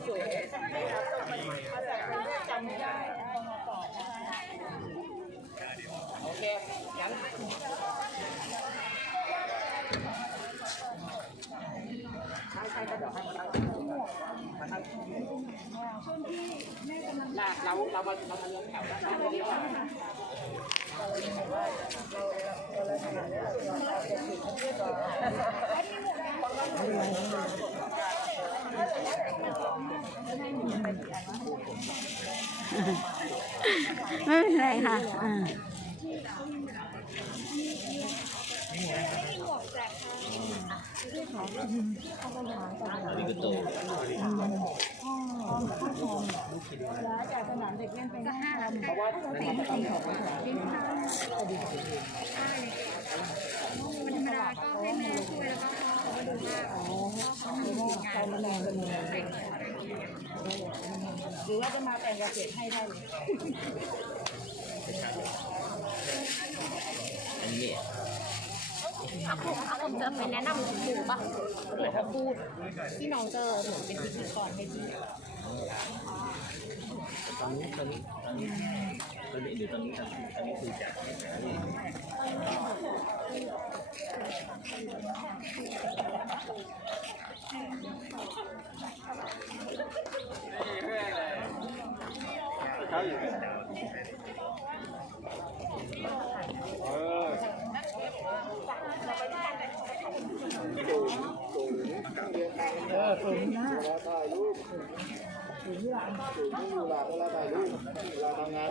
ำไม่ได้เลยสวยเอาจากคนที่จำไม่ได้เอามาก่อนนะคะโอเคงั้นใช่ใช่ก็เดี๋ยวให้มาตั้งมาตั้งน่ะเราเรามาเรามาเลี้ยงแถวด้านหน้าดีกว่า ไม่เป็นไรค่ะอ่าแล้วจากสนามเด็กเล่นเป็นห้าเพราะว่ามันเป็นของมันธรรมดาก็ให้แม่ช่วยแล้วก็ พ่อเขามาดูว่าใครมาแรงกันเลยหรือว่าจะมาแต่งกระเสร็จให้ได้เลยผมจะไปแนะนำครูปะเดี๋ยวเขาพูดที่น้องเจอหนูเป็นพิธีกรให้พี่ตอนนี้ตอนนี้ ตอนนี้ตอนนี้เดี๋ยวตอนนี้ตอนนี้ตอนนี้คือจากเออสูงนะเวลาถ่ายรูปสูงที่หลังสูงที่อยู่หลังเวลาถ่ายรูป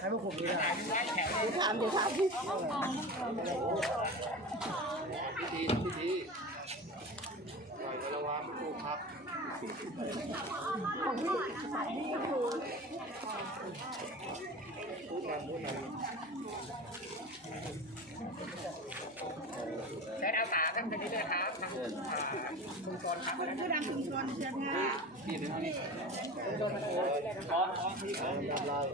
ยู่หน้าถามเดี๋ยวถามพี่พิธีพิธีปล่อยระวังครูครับพูดมาพูดมาใช้อาสา ท่านเป็นนี้ด้วยครับทางชุมชนครับผู้นำชุมชนเชิญงานนี่เป็นที่ชุมชนมาเลยขอขอที่ครับทำลาย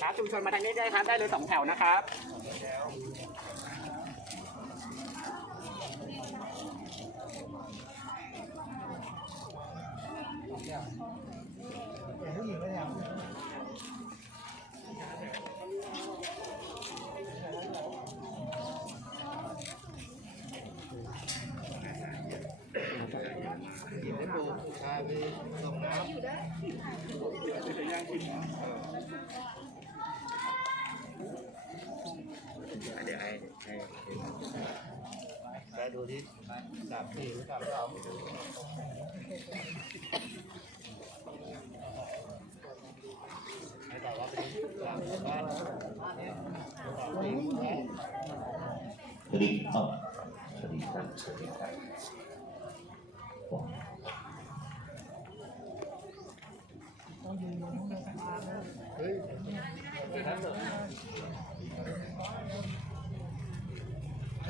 ครับชุมชนมาทางนี้ได้ครับได้เลยสองแถวนะครับหยิบให้ ปูผู้ชายไปส่งน้ำเดี๋ยวให้ให้ไปดูที่สามสี่หรือสามสองให้ตอบว่าเป็นสามบ้านจริงแท้สวัสดีครับสวัสดีครับสวัสดีครับ เฮ้ย ค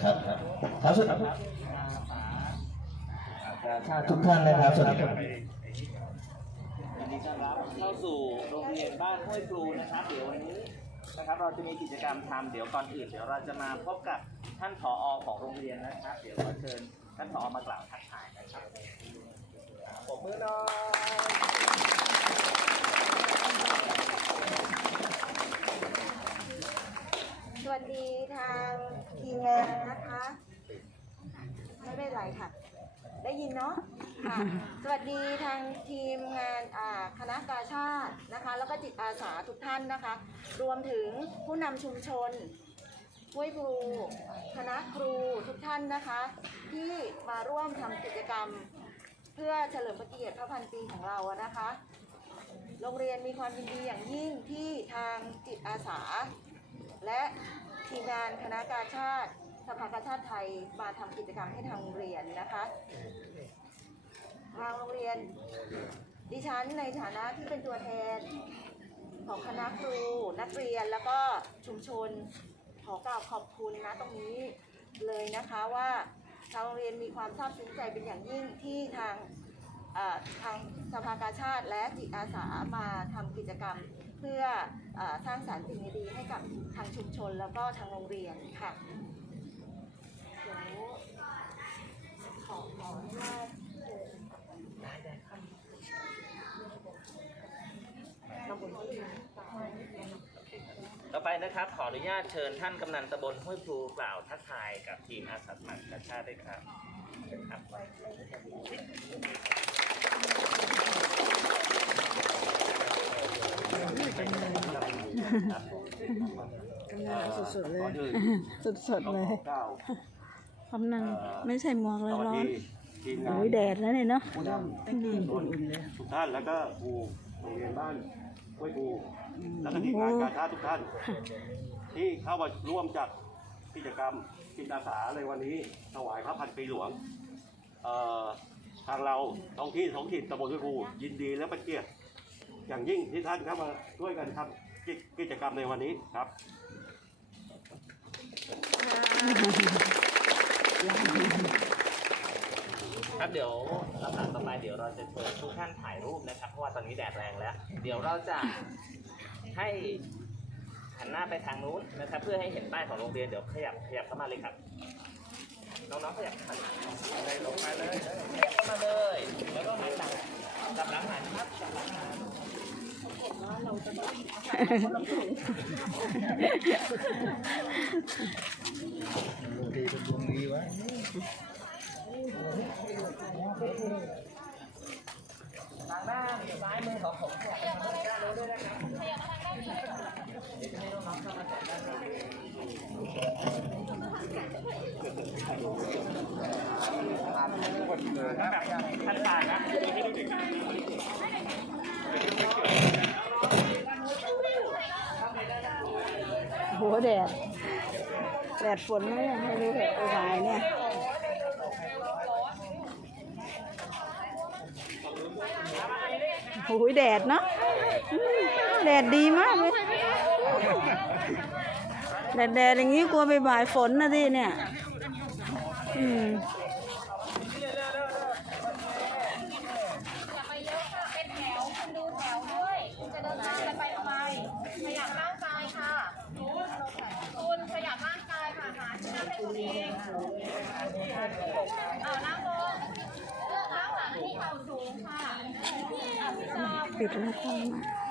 รับครับครับ สวัสดีครับทุกท่านนะครับ สวัสดีครับยินดีต้อนรับเข้าสู่โรงเรียนบ้านห้วยปลูนะครับ เดี๋ยววันนี้นะครับเราจะมีกิจกรรมทำเดี๋ยวก่อนอื่น เดี๋ยวเราจะมาพบกับท่านผอของโรงเรียนนะครับ เดี๋ยวขอเชิญท่านผอมากล่าวทักทายนะครับผมมือหน่อยสวัสดีทางทีมงานนะคะไม่เป็นไร ค่ะ ได้ยินเนาะค่ะ สวัสดีทางทีมงานอ่าคณะกาชาตินะคะ แล้วก็จิตอาสาทุกท่านนะคะ รวมถึงผู้นำชุมชนห้วยครูคณะครูทุกท่านนะคะ ที่มาร่วมทำกิจกรรม เพื่อเฉลิมพระเกียรติพระพันปีของเราอะนะคะ โรงเรียนมีความยินดีอย่างยิ่งที่ทางจิตอาสา และทีมงานคณะกาชาติ สภากาชาติไทยมาทำกิจกรรมให้ทางโรงเรียนนะคะทางโรงเรียน ดิฉันในฐานะที่เป็นตัวแทนของคณะครูนักเรียนแล้วก็ชุมชนขอกล่าวขอบคุณนะตรงนี้เลยนะคะว่าทางโรงเรียนมีความซาบซึ้งใจเป็นอย่างยิ่งที่ทางทางสภากาชาติและจิตอาสามาทำกิจกรรม เพื่ออสร้างสรรค์สิ่งดีๆให้กับทางชุมชนแล้วก็ทางโรงเรียนค่ะ ขอขออนุญาตเชิญต่อไปนะครับ ขออนุญาตเชิญท่านกำนันตำบลห้วยพลูกล่าวทักทายกับทีมอาสาสมัครกาชาติด้วยครับเชิญครับสุดๆเลย สดๆเลยเก้ากำนันไม่ใส่หมวกเลยสวัสร้อดีนทีมงาโอ้นยแดดแล้วเนี่ยเนาะผู้นำทุกท่านแล้วก็ครูโรงเรียนบ้านห้วยครูแล้วก็ทีมงานการค้าทุกท่าน ที่เข้ามาร่วมจัดกิจกรรมจิตอาสาในวันนี้ถวายพระพันปีหลวงเอ่อทางเราท้องที่ท้องถิ่นตำบลห้วยครูยินดีและเป็นเกียรติอย่างยิ่งที่ท่านเข้ามาช่วยกันทำกิจกิจกรรมในวันนี้ครับ ครับเดี๋ยวลำดับต่อไปเดี๋ยวเราจะเชิญทุกท่านถ่ายรูปนะครับ เพราะว่าตอนนี้แดดแรงแล้ว เดี๋ยวเราจะให้หันหน้าไปทางนู้นนะครับ เพื่อให้เห็นป้ายของโรงเรียนเดี๋ยวขยับขยับเข้ามาเลยครับ น้องๆขยับเข้ามาเลยลงมาเลยขยับเข้ามาเลย แล้วก็หันหลังกลับหลังหันครับกลับหลังหันทางด้านซ้องมขยับไปทาต้อง ๆเข้ามาจัดด้านนี้แบบท่านตานะโหแดด แดดฝนไหมเนี่ยไม่รู้แดดโอ้ยเนี่ยโอ้ยแดดเนาะแดดดีมากเลย แดดแดดอย่างนี้กลัวไปบ่ายฝนนะดิเนี่ย อืม อย่าไปเยอะค่ะ เป็นแถว คุณดูแถวด้วย คุณจะเดินตามกันไปทำไม ขยับร่างกายค่ะคุณขยับร่างกายค่ะ หาที่นั่งให้ตัวเอง เอานั่งลงเลือกล้างหลังที่เข่าสูงค่ะปิดแล้วค่ะ